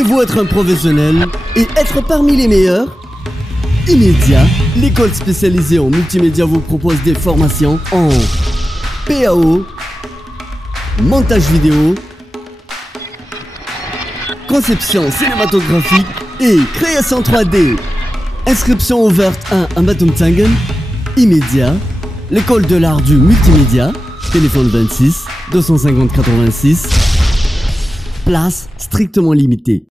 Voulez-vous être un professionnel et être parmi les meilleurs? Immédiat, l'école spécialisée en multimédia vous propose des formations en PAO, montage vidéo, conception cinématographique et création 3D. Inscription ouverte à Matumtangen. Immédiat, l'école de l'art du multimédia. Téléphone 26 250 86. Place strictement limitée.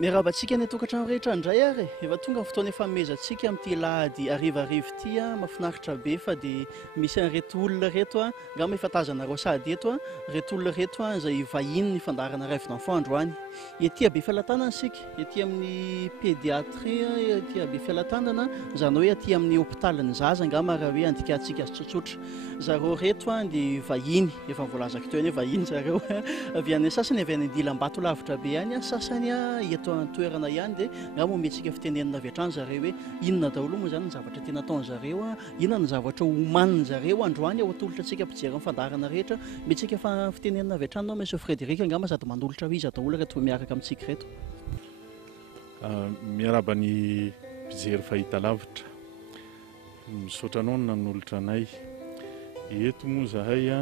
Miarabantsika ny tokantrano rehetra indray ary efa tonga fotoana efanomezantsika amin'ity lahady arivarivo ity mahafinaritra be fa dia misy an'ireto olona reto angamba efa tazanareo sady eto reto olona reto izay vahiny ny fandarana rêve d'enfant androany ety be fialantanana isika ety amin'ny pédiatrie ety be fialantanana izany hoe ety amin'ny hôpitalin'ny zaza angamba raha hoe andikaantsika azy tsotsotra zareo reto dia vahiny efa voalazako teo hoe vahiny zareo avy any sasany avy any Andilam-bato lavitra be any sasany eto toerana ihany dia ngamba omentsika fitenenana avy hatrany zareo hoe inona daholo moa izany ny zavatra tena ataony zareo inona ny zavatra homaniny zareo androany ao atolotra antsika ampijery amin'ny fandarana rehetra mentsika fitenenana avy hatrany monsieur Frédéric angamba sady mandolotra ho izy daholo reto miaraka amintsika reto miaraba ny mpijery fahita lavitra misaotra anao nanolotra anay eto moa zahay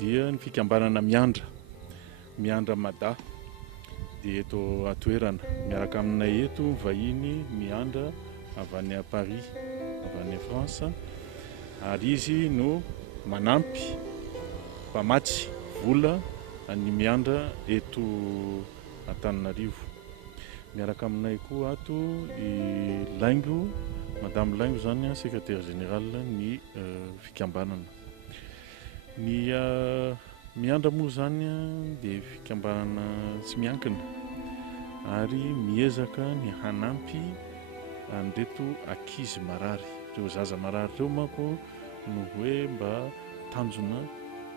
dia ny fikambanana miandra mada dia eto atoerana miaraka aminay eto vahiny miandra avy any à Paris avy any France ary izy no manampy mpamatsy vola ny miandra eto Antananarivo miaraka aminay koa ato Laingo madame Laingo zany secrétaire général ny fikambanana ny miandra moa zany dia fikambanana tsy miankina ary miezaka ny hanampy an'ireto ankizy marary ireo zaza marary ireo manko no hoe mba tanjona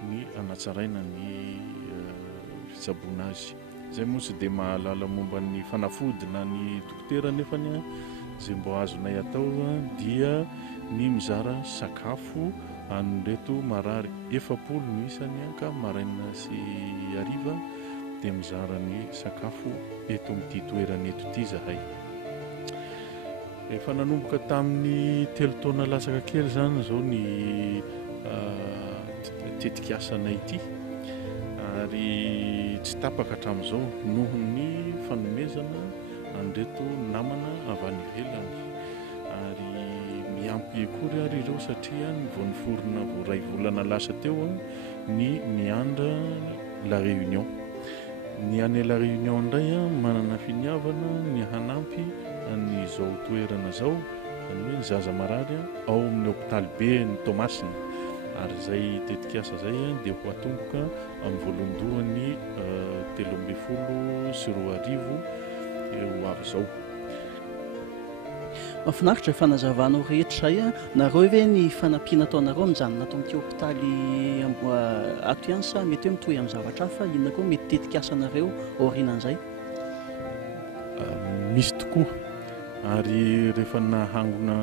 ny hanatsaraina ny fitsaboana azy izay moa tsy dia mahalala momba ny fanafody na ny dokotera nefany izay mba azonay atao dia ny mizara sakafo an'ireto marary 700 no isany ka maraina sy hariva dia mizara ny sakafo eto amin'ity toerana eto ity zahay efa nanomboka tamin'ny 3 taona lasaka kely zany izao ny tetikasanay ity ary tsy tapaka hatramin'izao noho ny fanomezana an'ireto namana avy any ivelany ary miampy akory ary ireo satria vao niforona vao ray volana lasa teo ny miandra la réunion ny any la réunion indray manana finiavana ny hanampy an'izao toerana zao izany hoe ny zaza marary ao amin'ny hôpitaly be ny Tomasina ary izay tetikasa zay dia ho atomboka amin'ny voalondohan'ny 13 sy 14 ho avy zao mahafinaritra fanazavanao rehetra izay nareo hoe ny fanampiana ataonareo mijanona ato amin'ity hôpitaly ato ihany sa mety hoe mitohy amin'ny zavatra hafa inona koa mety tetikasanareo aorianan'izay misy tokoa ary rehefa nahangona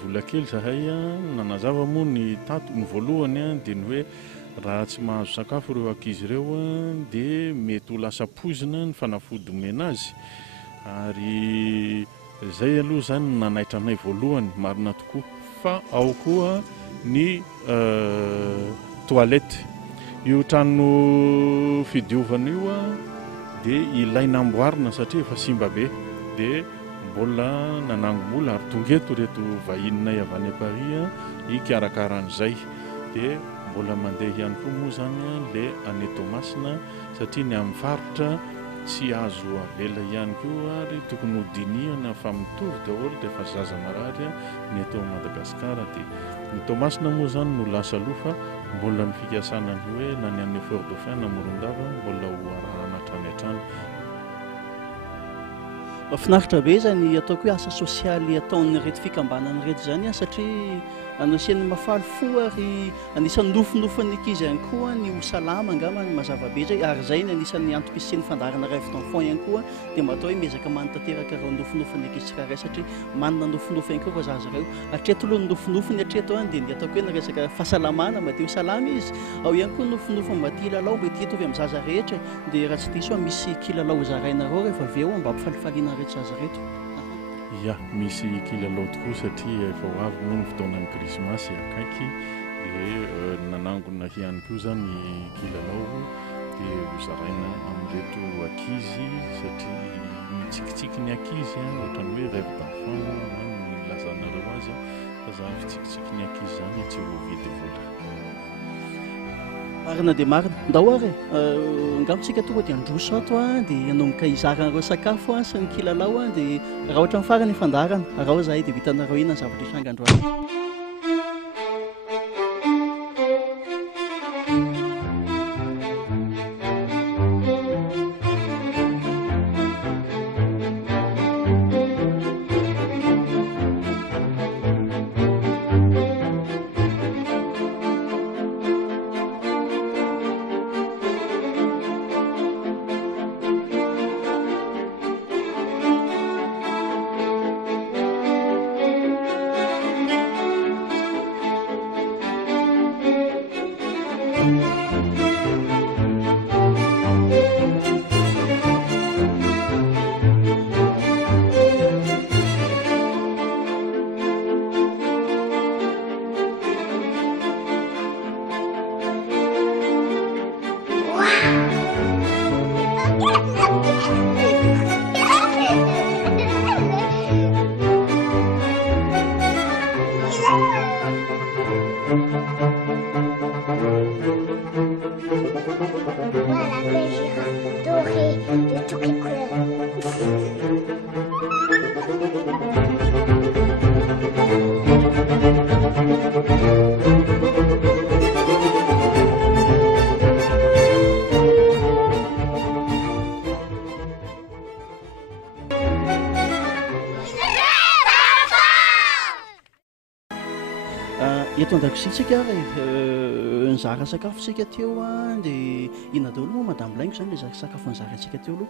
vola kely zahay nanazava moa ny tato ny voalohany dia ny hoe raha tsy mahazo sakafo ireo ankizy ireo dia mety ho lasa poizina ny fanafody omena azy ary zay aloha zany nanaitra anay voalohany marina tokoa fa ao koa ny toilette io trano fidiovana io dia ilaina amboarina satria efa simba be dia mbola nanangom-bola ary tonga eto reto vahininay avy any Paris hikarakarana izay dia mbola mandeha ihany koa moa zany le any Tomasina satria ny amin'ny faritra tsy azo avela ihany koa ary tokony hodinihana fa mitovy daholo rehefa zaza marary ny eto Madagasikara dia ny Tomasina moa zany no lasa aloha fa mbola ny fikasana ny hoe na ny an'ny Fort Dauphin na Morondava mbola ho arahana hatrany hatrany. Finaritra be zany ataoko hoe asa sosialy ataon'ny reto fikambanana reto zany satria anasiany mafaly fo ary anisan'ny nofinofon'ny ankizy ihany koa ny ho salama angamba ny mazava be zay ary zay ny anisan'ny antoka sy ny fandarana rêve d'enfant ihany koa dia mba atao hoe miezaka manotanteraka ireo nofinofon'ny ankizy tsirairay satria manana nofinofo ihany koa fa zaza ireo hatreto aloha ny nofinofony hatreto dia ny ataoko hoe ny resaka fahasalamana mba tia ho salama izy ao ihany koa nofinofo mba tia lalao mba tia tovy amin'ny zaza rehetra dia raha tsy diso misy kilalao zarainareo rehefa avy eo mba ampifalifaliana rehetra zaza rehetra. Ya, misy kilalao tokoa satria efa ho avy moa ny fotoanan'ny krismasy akaiky dia nanangona ihany koa zany kilalao dia hozaraina amin'reto ankizy satria mitsikitsiky ny ankizy ohatrany hoe rêve d'enfant ny lazanareo azy fa zany fitsikitsiky ny ankizy zany tsy voavidy vola. Marina dia marina ndao ary angamitsika tonga dia androso ato dia hanomboka izaranareo sakafo sy ny kilalao dia raha ohatra ny farany fandarana raha zahay dia vitanareo ina ny zavatra isanga androany. Eto an-dakozitsika nizara sakafotsika teo dia ina daholo moa madame Laingo zany le sakafo nizaratsika teo aloha.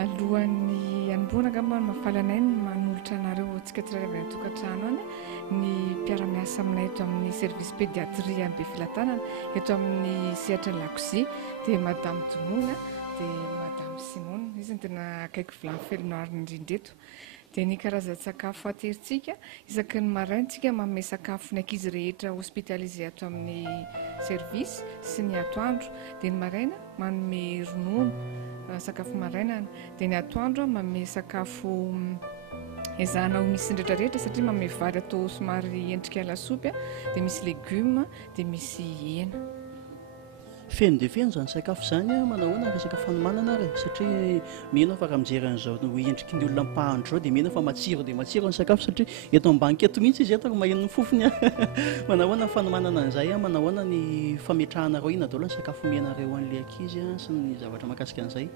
Alohan'ny anomboana angamba mahafaly anay ny manolotra anareo tsika tsirairay avy tokantrano any ny mpiara-miasa aminay eto amin'ny service pédiatrie amin'ny Befilatanana eto amin'ny sehatra ny lakozia dia madame Domola dia madame Simone izy ny tena akaiky vilany felonariny indrindra eto. Dia ny karazan-tsakafo ateritsika isaky ny maraintsika manome sakafo ny ankizy rehetra hospitalisé ato amin'ny service sy ny atoandro dia ny maraina manome ronono sakafo marainana dia ny atoandro manome sakafo ezahana ho misy ndraitrarehetra satria manome vary atao somary endrika lasopy dia misy légume dia misy hena. Feno dia feno zany sakafo zany manahoana resaka fanomanana ary satria mino fa raha mijery an'izao endriky ny olona mpahandro zao dia mino fa matsiro dia matsiro ny sakafo satria eto ambanky eto mihitsy izy eto maheno ny fofony manahoana ny fanomanana an'izay manahoana ny fametrahanareo ina daholo ny sakafo mianareo an'ilay ankizy sy ny zavatra mahakasika an'izay.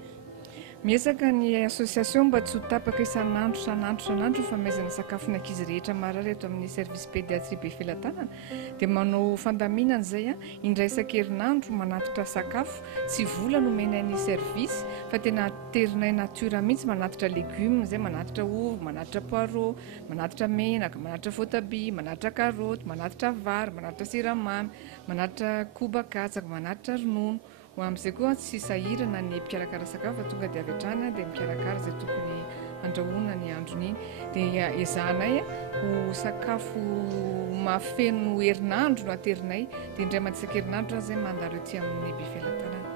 Miezaka ny association mba tsy ho tapaka isan'andro fanomezana sakafo ny ankizy rehetra marary eto amin'ny service pédiatrie Befilatanana dia manao fandaminana izay indray isan-kerinandro manatitra sakafo tsy vola no omenay ny service fa tena terinay natiora mihitsy manatitra légumes zay manatitra ovy, manatitra poireau, manatitra menaka, manatitra voatabia, manatitra karaoty, manatitra vary, manatitra siramamy, manatitra koba katsaka, manatitra ronono. Ho amin'izay koa tsy sahirana ny mpikarakara sakafo fa tonga dia avy hatrany dia mikarakara izay tokony andrahoana ny andron'iny dia ezahanay ho sakafo mahafeno herinandro no aterinay dia indray mandisan-kerinandro zay mandalo ety amin'ny Befilatanana.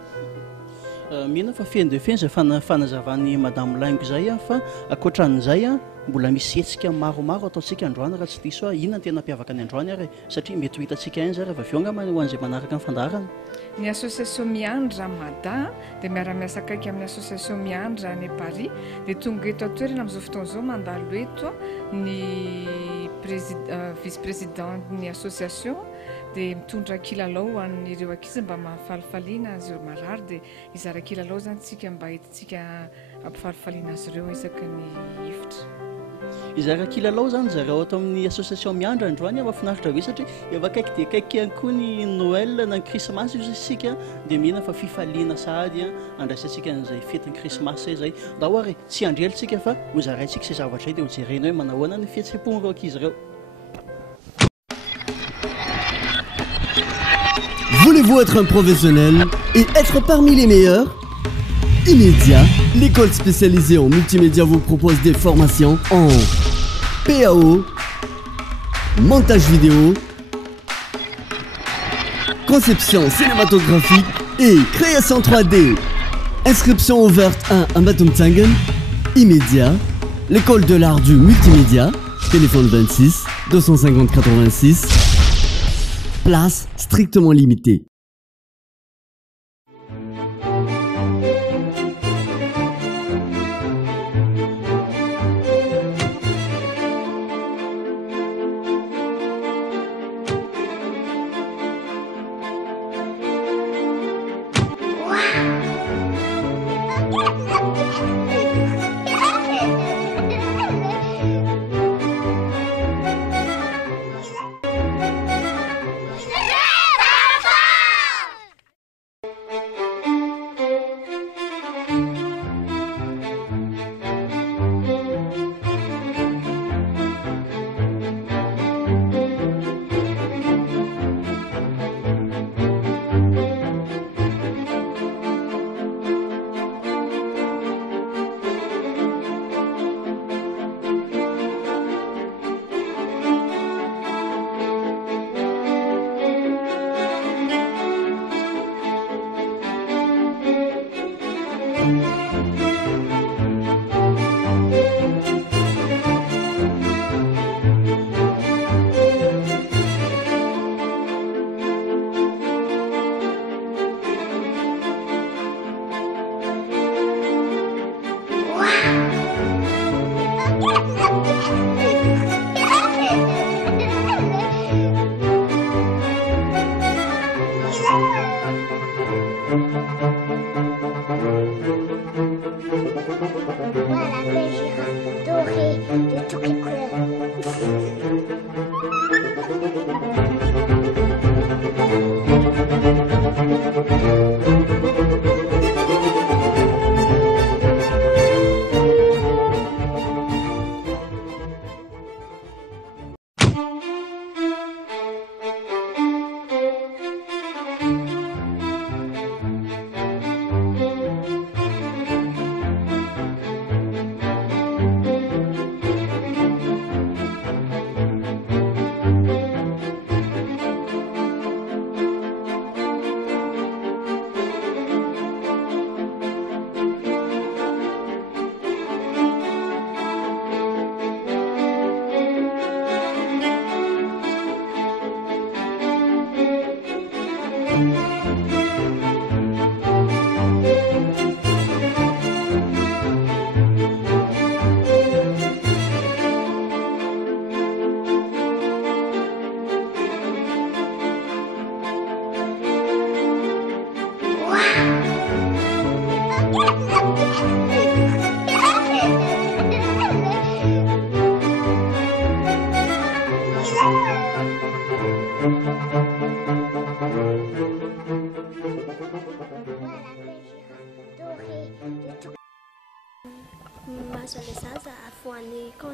mihina fa feny de feny zay fanazavan'ny madame Laingo zay fa akoatran'izay mbola misy hetsika maromaro ataontsika androany raha tsy diso inona ny tena mpiavaka ny androany ary satria mety ho hitantsika iny zay rehefa avy eo angamba ho an'izay manaraka ny fandarana. Ny association miandra Mada dia miara-miasa akaiky amin'ny association miandra any Paris dia tonga eto atoerana amin'izao fotoan'izao mandalo eto ny vice-président ny association dia mitondra kilalao ho an'ireo ankizy mba mahafalifaliana azy ireo marary dia izara kilalao zany tsika mba hitantsika ampifalifaliana azy ireo isaky ny ifitra. Izara kilalao zany zareo ato amin'ny association miandra androany mahafinaritra be satria efa akaiky dia akaiky ihany koa ny Noël na ny Christmas io isika dia mihina fa fifaliana sady andraisantsika an'izay fetin'ny Christmas zay da hoe tsy andrelitsika fa ho zaraintsika izay zavatra dia ho jerena hoe manao ahoana ny fihetsepon'ireo ankizy ireo. Voulez-vous être un professionnel et être parmi les meilleurs? Immédiat, l'école spécialisée en multimédia vous propose des formations en PAO, montage vidéo, conception cinématographique et création 3D. Inscription ouverte à Matumtangen. Immédiat, l'école de l'art du multimédia, téléphone 26 250 86, place strictement limitée.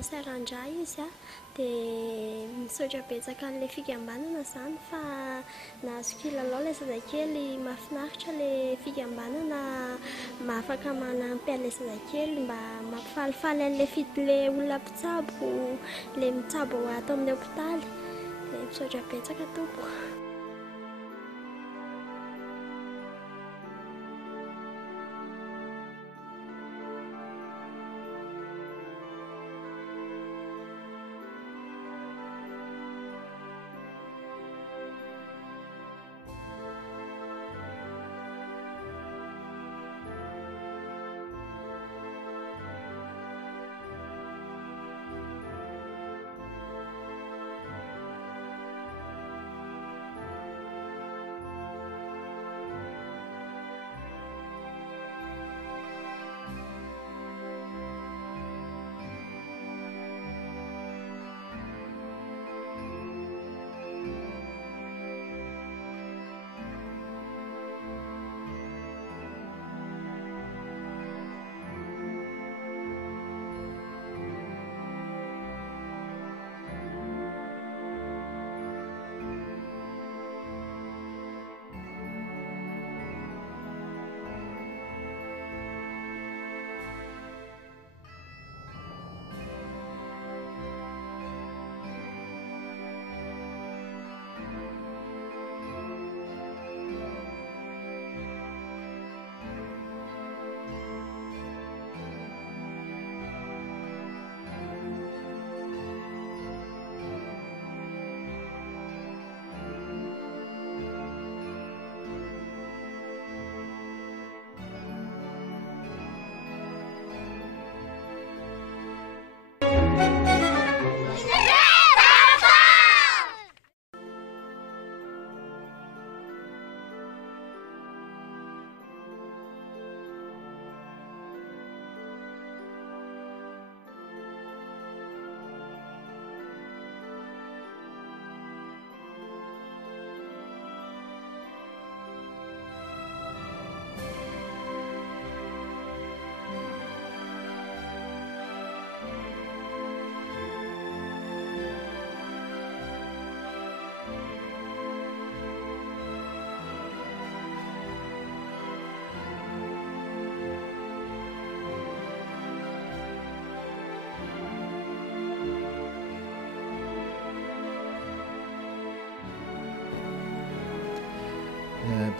concert andray izy dia misaotra betsaka an'ilay fikambanana zany fa nahazo kilalao ilay zazakely mahafinaritra ilay fikambanana mba afaka manampy an'ilay zazakely mba mampifalifaly an'ilay ilay olona mpitsabo ilay mitsabo ato amin'ny hopitaly dia misaotra betsaka tompoko.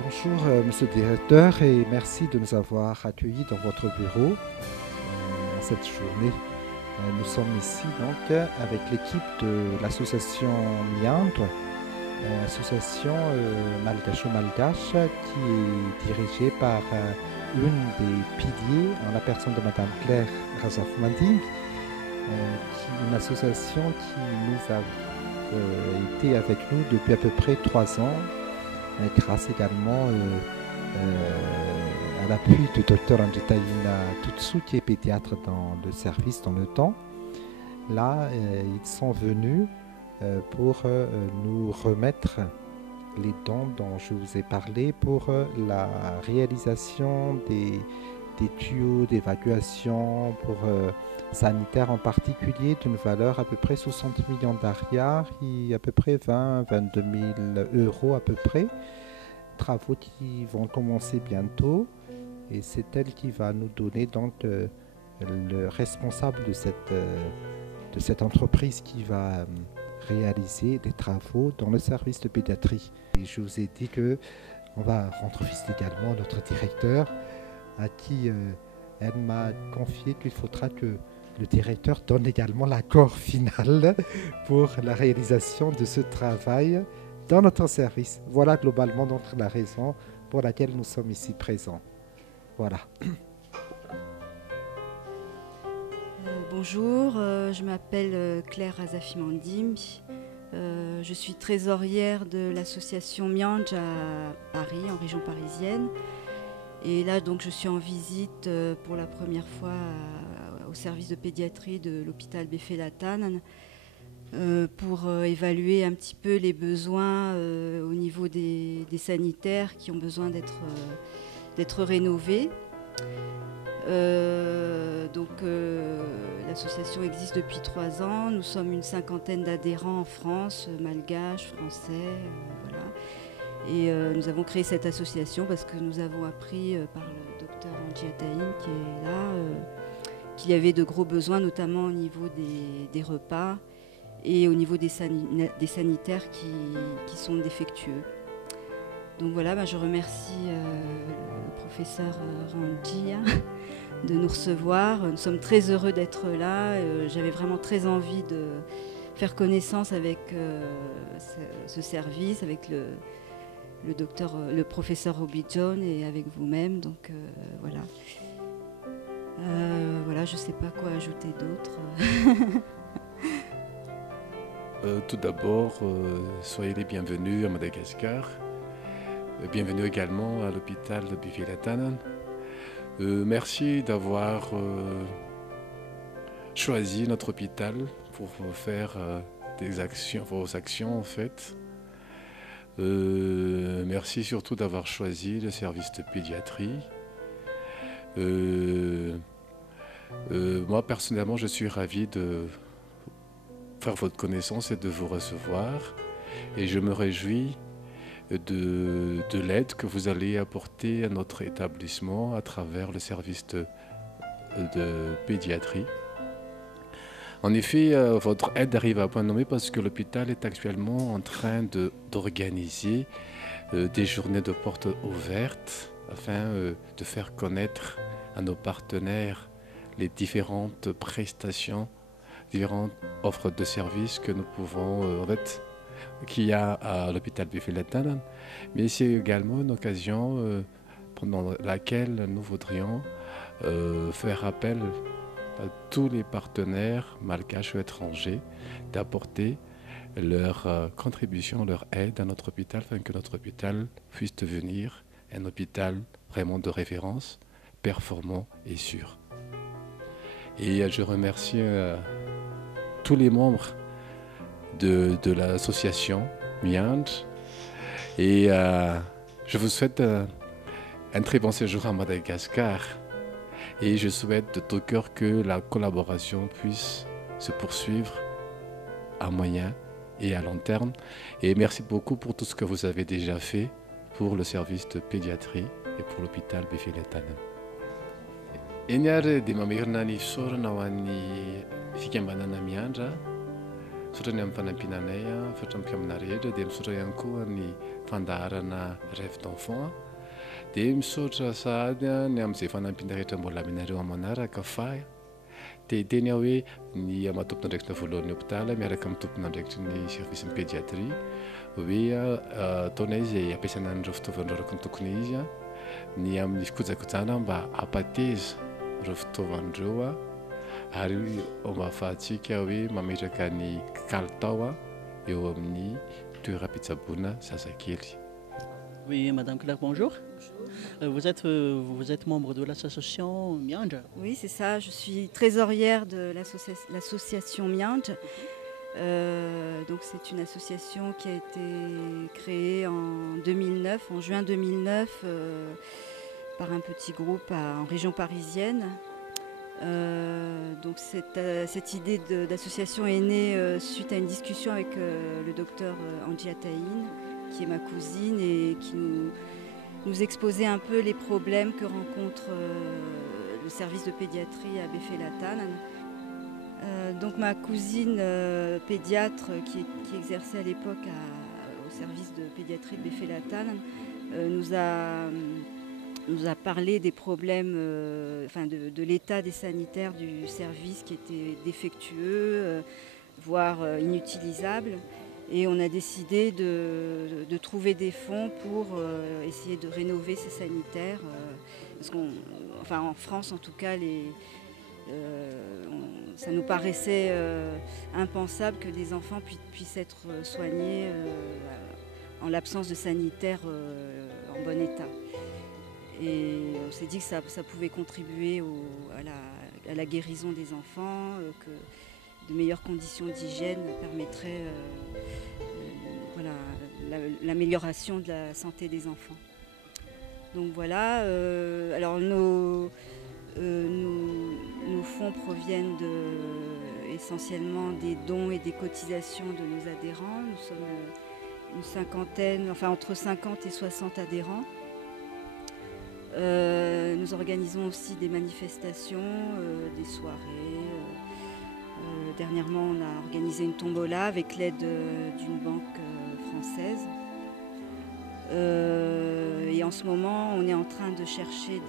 Bonjour Monsieur le Directeur et merci de nous avoir accueillis dans votre bureau cette journée. Nous sommes ici donc avec l'équipe de l'association Miandre, association malgacho-malgache qui est dirigée par l'une des piliers en la personne de Madame Claire Razafmanding, une association qui nous a été avec nous depuis à peu près 3 ans, grâce également à l'appui du docteur Anjitaïna Tutsu, qui est pédiatre dans le service dans le temps. Là, ils sont venus pour nous remettre les dons dont je vous ai parlé pour la réalisation des tuyaux d'évacuation pour sanitaires en particulier d'une valeur à peu près 60 millions d'ariars et à peu près 20-22 000 euros à peu près. Travaux qui vont commencer bientôt et c'est elle qui va nous donner donc le responsable de cette entreprise qui va réaliser des travaux dans le service de pédiatrie. Et je vous ai dit qu'on va rendre visite également à notre directeur à qui elle m'a confié qu'il faudra que le directeur donne également l'accord final pour la réalisation de ce travail dans notre service. Voilà globalement donc la raison pour laquelle nous sommes ici présents. Voilà. Bonjour, je m'appelle Claire Razafmanding. Je suis trésorière de l'association Miandre à Paris, en région parisienne. Et là, donc, je suis en visite pour la première fois au service de pédiatrie de l'hôpital Befela-Tanan pour évaluer un petit peu les besoins au niveau des sanitaires qui ont besoin d'être rénovés. L'association existe depuis 3 ans. Nous sommes une 50aine d'adhérents en France, malgaches, français, voilà. Et nous avons créé cette association parce que nous avons appris par le docteur Anjitaïna qui est là qu'il y avait de gros besoins, notamment au niveau des repas et au niveau des sanitaires qui sont défectueux. Donc voilà, je remercie le professeur Ranjia de nous recevoir. Nous sommes très heureux d'être là. J'avais vraiment très envie de faire connaissance avec ce service, avec le professeur Robbie John et avec vous-même. Donc voilà. Voilà, je ne sais pas quoi ajouter d'autre. Tout d'abord, soyez les bienvenus à Madagascar. Bienvenue également à l'hôpital de Befela-Tanan. Merci d'avoir choisi notre hôpital pour faire vos actions en fait. Merci surtout d'avoir choisi le service de pédiatrie. Moi personnellement, je suis ravi de faire votre connaissance et de vous recevoir. Et je me réjouis de l'aide que vous allez apporter à notre établissement à travers le service de pédiatrie. En effet, votre aide arrive à point nommé parce que l'hôpital est actuellement en train d'organiser des journées de portes ouvertes afin de faire connaître à nos partenaires les différentes prestations, différentes offres de services que nous pouvons qu'il y a à l'hôpital Befela-Tanan, mais c'est également une occasion pendant laquelle nous voudrions faire appel à tous les partenaires malgaches ou étrangers d'apporter leur contribution, leur aide à notre hôpital afin que notre hôpital puisse devenir un hôpital vraiment de référence, performant et sûr. Et je remercie tous les membres de l'association Miandre et je vous souhaite un très bon séjour à Madagascar et je souhaite de tout cœur que la collaboration puisse se poursuivre à moyen et à long terme et merci beaucoup pour tout ce que vous avez déjà fait pour le service de pédiatrie et pour l'hôpital Befela-Tanan. Eny ary dia mamerina ny fisaorana ho an'ny fikambanana Miandra misaotra ny amin'ny fanampinanay fatrampika amina rehetra dia misaotra ihany koa ny fandaharana rêve d'enfant dia misaotra sahady ny amin'izay fanampina rehetra mbola aminareo amanaraka fa dia teny aho hoe ny mahatompona andraikitra voalohan'ny hôpitaly miaraka amin'ny tompona andraikitry ny service pédiatrie hoe ataonay izay ampiasaina an'ireo fitaovan'ireo araka ny tokony izy ny amin'ny fikojakojana mba apateza ireo fitaovan'ireo ary mba ahafahantsika hoe mametraka ny kalitao eo amin'ny toeram-pitsaboana zazakely. Oui, Madame Claire, bonjour. Vous êtes membre de l'association Miandja? Oui, c'est ça. Je suis trésorière de l'association Miandja. Donc c'est une association qui a été créée en 2009, en juin 2009, par un petit groupe en région parisienne. Donc cette idée d'association est née suite à une discussion avec le docteur Angie Ataïn, qui est ma cousine et qui nous exposait un peu les problèmes que rencontre le service de pédiatrie à Befelataan. Donc ma cousine pédiatre qui exerçait à l'époque au service de pédiatrie de Befelataan nous a parlé des problèmes, de l'état des sanitaires du service qui était défectueux, voire inutilisable. Et on a décidé de trouver des fonds pour essayer de rénover ces sanitaires. Parce en France, en tout cas, ça nous paraissait impensable que des enfants puissent être soignés en l'absence de sanitaires en bon état. Et on s'est dit que ça pouvait contribuer à la guérison des enfants, que de meilleures conditions d'hygiène permettraient l'amélioration de la santé des enfants. Donc voilà, alors nos fonds proviennent essentiellement des dons et des cotisations de nos adhérents. Nous sommes une cinquantaine, entre 50 et 60 adhérents. Nous organisons aussi des manifestations, des soirées. Dernièrement, on a organisé une tombola avec l'aide d'une banque française. Et en ce moment, on est en train de chercher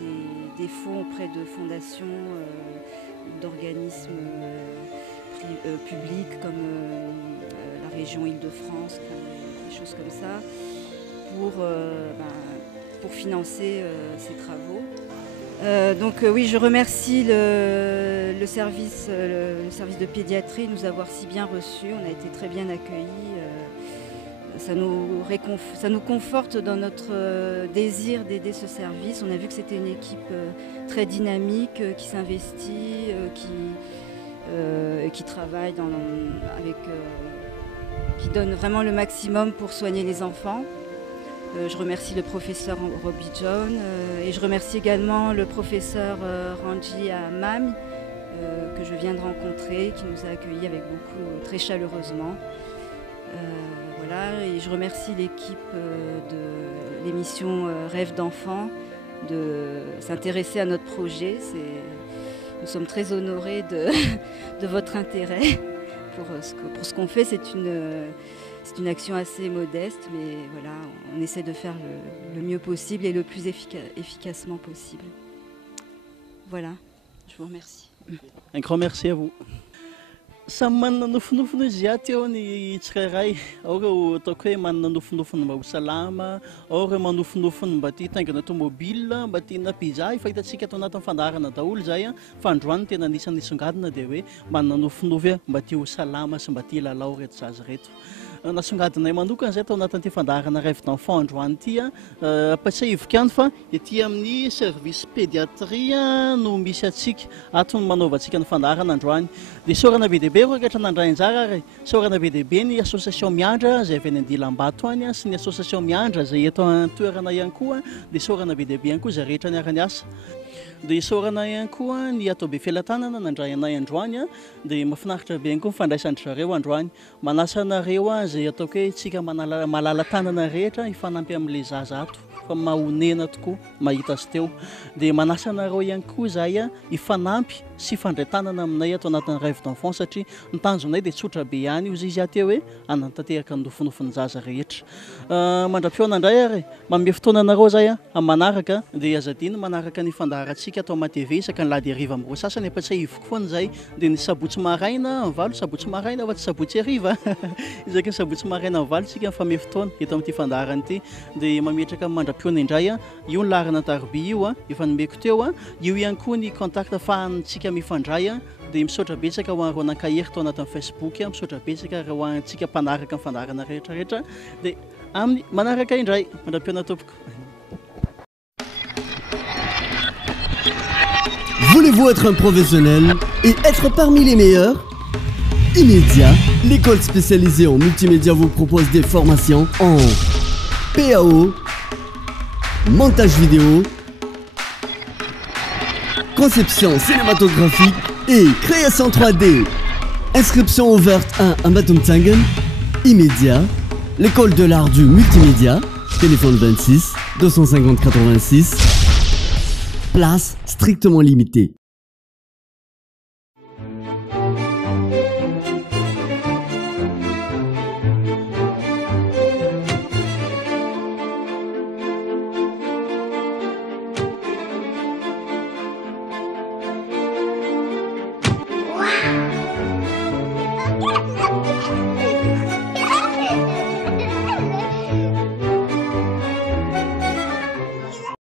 des fonds auprès de fondations, d'organismes publics comme la région Île-de-France, des choses comme ça, pour financer ces travaux. Donc oui, je remercie le service de pédiatrie de nous avoir si bien reçus. On a été très bien accueillis. Ça nous conforte dans notre désir d'aider ce service. On a vu que c'était une équipe très dynamique, qui s'investit, qui travaille qui donne vraiment le maximum pour soigner les enfants. Je remercie le professeur Robbie John et je remercie également le professeur Ranji Amami que je viens de rencontrer, qui nous a accueillis avec très chaleureusement. Voilà, et je remercie l'équipe de l'émission Rêve d'enfant de s'intéresser à notre projet. Nous sommes très honorés de votre intérêt pour ce qu'on fait. C'est une action assez modeste, mais voilà, on essaie de faire le mieux possible et le plus efficacement possible. Voilà, je vous remercie. Un grand merci à vous. Samy manana nofinofiny izy teo ny tsirairay, ao ireo ataoko hoe manana nofinofiny mba ho salama, ao ireo manofinofiny mba tia hitaingina tomobile, mba tia hihina pizza. Efa hitantsika ato anatin'ny fandaharana daholo izay fa androany tena anisan'ny songadina dia hoe manana nofinofy mba tia ho salama sy mba tia hilalao reto zaza reto. Nasongadinay manokana izay tao anatin'ity fandaharana Rêve d'enfant androany ity apatsiahivika any fa ety amin'ny service pédiatrie no misy atsika ato no manaova atsika ny fandaharana androany. Dia sorana be dehibe roakatra nandray anjara ary sorana be dehibe ny association Miandra izay avy any Andilam-Bato any sy ny association Miandra izay eto an-toerana ihany koa, dia sorana be dehibe ihany koa izay rehetra niara-ny asa. Dia sorana ihany koa ny ato Befelatanana nandray anay androany, dia mahafinaritra be ihany koa mifandraisandry zareo androany. Manasa anareo izay ataoko hoe tsika malala tanana rehetra hifanampy amin'ilay zaza ato, fa mahonena tokoa mahita azy teo. Dia manasa anareo ihany koa izay hifanampy sy fandretanana aminay ato anatin'ny rêve d'enfant satria ny tanjonay dia tsotra be ihany izy izy aty hoe anantanteraka ny nofinofin'ny zaza rehetra. Mandram-piona indray ary manome fotoana anareo zay manaraka dia azadiny manaraka ny fandaharantsika atao amatv isaka ny lady hariva amin'ireo sasany efa tsy ahivoka foana zay dia ny sabotsy maraina valo sabotsy maraina fa tsy sabotsy hariva izaka ny sabotsy maraina valo tsika mifame fotoana eto amin'ity fandaharana ity dia mametraka mandram-piona indray io ny larina tarbi io efa nomeko teo io ihany koa ny contact afahantsika mifandray dia misaotra betsaka ho an'ireo nankahery tao anatin'ny facebook misaotra betsaka ho antsika mpanaraka ny fandaharana rehetrarehetra dia amin'ny manaraka indray mandram-piona tompoko. Voulez-vous être un professionnel et être parmi les meilleurs? Immédiat, l'école spécialisée en multimédia vous propose des formations en PAO, montage vidéo, conception cinématographique et création 3D. Inscription ouverte à Batumtangen. Immédiat, l'école de l'art du multimédia. Téléphone 26 250 86. Place strictement limitée.